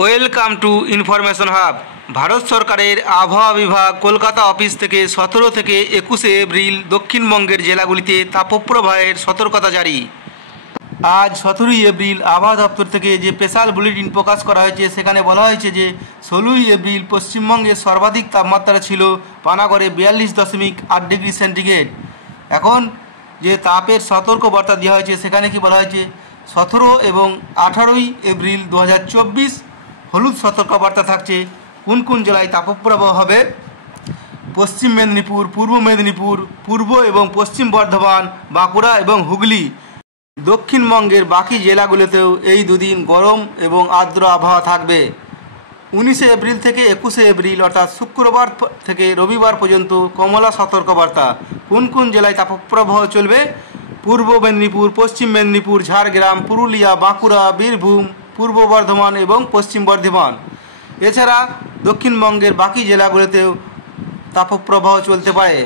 Welcome to information hub. Bharat সরকারের আবহাওয়া বিভাগ কলকাতা অফিস থেকে 17 থেকে 21 এপ্রিল দক্ষিণবঙ্গের জেলাগুলিতে তাপপ্রবাহের সতর্কতা জারি। আজ 17 এপ্রিল আবহাওয়া দপ্তর থেকে যে স্পেশাল বুলেটিন প্রকাশ করা হয়েছে সেখানে বলা হয়েছে যে 16 এপ্রিল পশ্চিমবঙ্গের সর্বাধিক তাপমাত্রা ছিল পানাগড়ে 42.8 ডিগ্রি সেন্টিগ্রেড। এখন যে তাপের সতর্কবার্তা দেওয়া হয়েছে সেখানে কি বলা হয়েছে 17 এবং 18 এপ্রিল 2024 হলুদ সতর্কবার্তা থাকছে। কোন কোন জেলায় তাপপ্রবাহ হবে? পশ্চিম মেদিনীপুর, পূর্ব মেদিনীপুর, পূর্ব এবং পশ্চিম বর্ধমান, বাঁকুড়া এবং হুগলি। দক্ষিণবঙ্গের বাকি জেলাগুলোতেও এই দুদিন গরম এবং আর্দ্র আবহাওয়া থাকবে। 19 এপ্রিল থেকে 21 এপ্রিল অর্থাৎ শুক্রবার থেকে রবিবার পর্যন্ত কমলা সতর্কবার্তা। কোন কোন জেলায় তাপপ্রবাহ চলবে? পূর্ব মেদিনীপুর, পশ্চিম মেদিনীপুর, ঝাড়গ্রাম, পুরুলিয়া, বাঁকুড়া, বীরভূম, পূর্ব বর্ধমান এবং পশ্চিম বর্ধমান। এছাড়া দক্ষিণবঙ্গের বাকি জেলাগুলোতেও তাপপ্রবাহ চলতে পারে।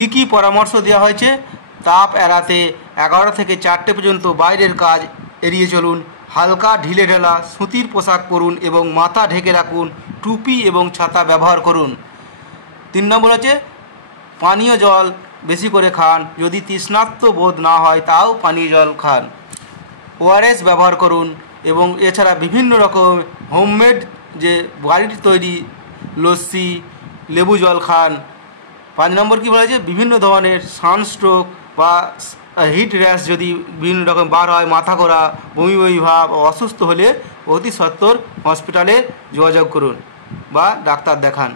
কী কী পরামর্শ দেওয়া হয়েছে? তাপ এড়াতে 11 থেকে 4টে পর্যন্ত বাইরের কাজ এড়িয়ে চলুন। হালকা ঢিলেঢালা সুতির পোশাক পরুন এবং মাথা ঢেকে রাখুন। টুপি এবং ছাতা ব্যবহার করুন। 3 নম্বর হচ্ছে পানীয় জল বেশি করে খান। যদি তৃষ্ণার্ত বোধ না হয় তাও পানীয় জল খান। ওআরএস ব্যবহার করুন এবং এছাড়া বিভিন্ন রকম হোমমেড যে বাড়ির তৈরি লস্যি, লেবু জল খান। 5 নম্বর কী বলা হয়েছে? বিভিন্ন ধরনের সানস্ট্রোক বা হিট র্যাশ যদি বিভিন্ন রকম বার হয়, মাথা ঘোরা, বমি বমি ভাব, অসুস্থ হলে অতি সত্বর হসপিটালে যোগাযোগ করুন বা ডাক্তার দেখান।